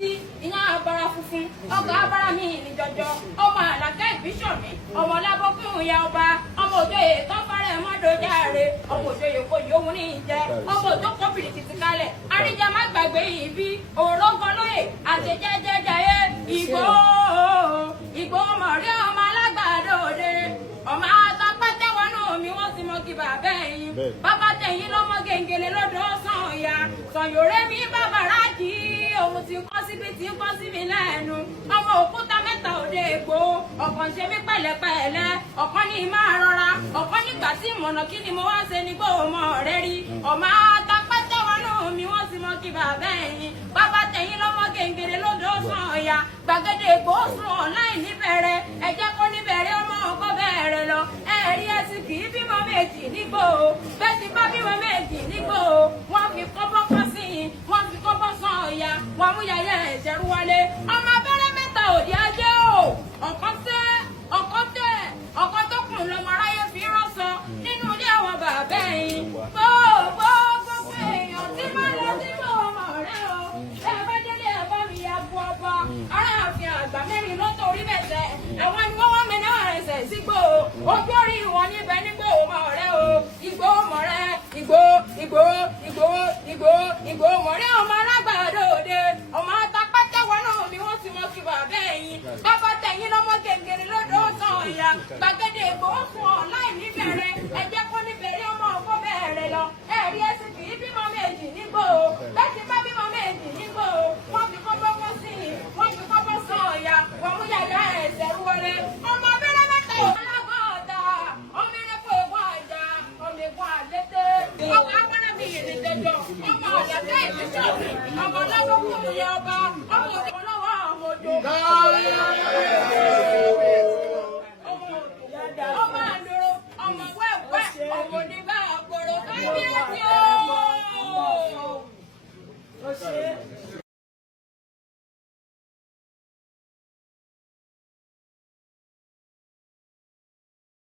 bí ìyá abara funfun ọkọ̀ abara mi ní jọjọ ọmọ àlàkẹ́ ìbísọ̀mí ọmọ lábọ́kùn ìyá ọba ọmọ òjòyè tọ́fárẹ̀ mọ́dọ̀járe ọmọ òjòyè kò yóò mú ní ìjẹ ọmọ òjò kọ́bìrì títí kalẹ̀ àríjà má gbàgbé ìbí òrógan lóye àtẹ̀jẹ́jẹ́jẹ́ ìgbò mọ̀rí ọmọ alágbàdo òde ọmọ àtàpẹ́tẹ́ wọnú mi wọ́n ti mọ kí bàbá ẹ̀yìn bàbá tẹ̀yìn lọ́mọ gègèlè lọ́dọ̀ sànyà sànyòrè mi bàbá rájì òun ti kọ́ síbi tí ń kọ́ síbi lẹ́nu ọmọ òkúta mẹ́ta òde ègbò ọ̀kan ṣe mí pẹ̀lẹ́pẹ̀lẹ́ ọ̀kan ní máa rọra ọ̀kan nígbà tí ìmọ̀nà kí ni mo wá ṣe ní gbòòmọ̀ rẹ rí ọmọ àtàpẹ́tẹ́ wọnú mi wọ́n ti mọ kí bàbá ẹ̀yìn bàbá tẹ̀yìn lọ́mọ gègèlè lọ́dọ̀ sànyà gbàgede ègbò sùn ọ̀láì níbẹ̀rẹ̀ ẹ jẹ́ kó níbẹ̀rẹ̀ ọmọ ọkọ bẹ̀rẹ̀ lọ ẹ̀rí ẹ̀sìn kì í bímọ méjì nígbò bẹ́ẹ̀ ti bá bímọ méjì nígbò wọ́n fi kọ́bọ́ kọ́ sí i wọ́n fi kọ́bọ́ sàn ọ̀yà wọ́n mú yàyà ẹ̀jẹ̀rú wọlé ọmọ abẹ́rẹ́ mẹ́ta òdì ajé o ọ̀kan tó kùn lọ́mọ aráyé fi ránṣọ nínú ilé àwọn bàbá ẹ̀yìn gbogbo èèyàn tí máa lọ sí ọmọ rẹ o ẹ bá délé ẹ bá mi ya bu ọba aráàfin àgbà mẹ́rin lọ́tọ̀ orí bẹ̀tẹ̀ ẹ̀wọ̀n ni wọ́n wá mi náà ẹsẹ̀ sígbó ojú orí ìwọ̀n níbẹ̀ nígbò ọmọ rẹ o ìgbò ọmọ rẹ ìgbò mọ̀rẹ́ ọmọ alágbà.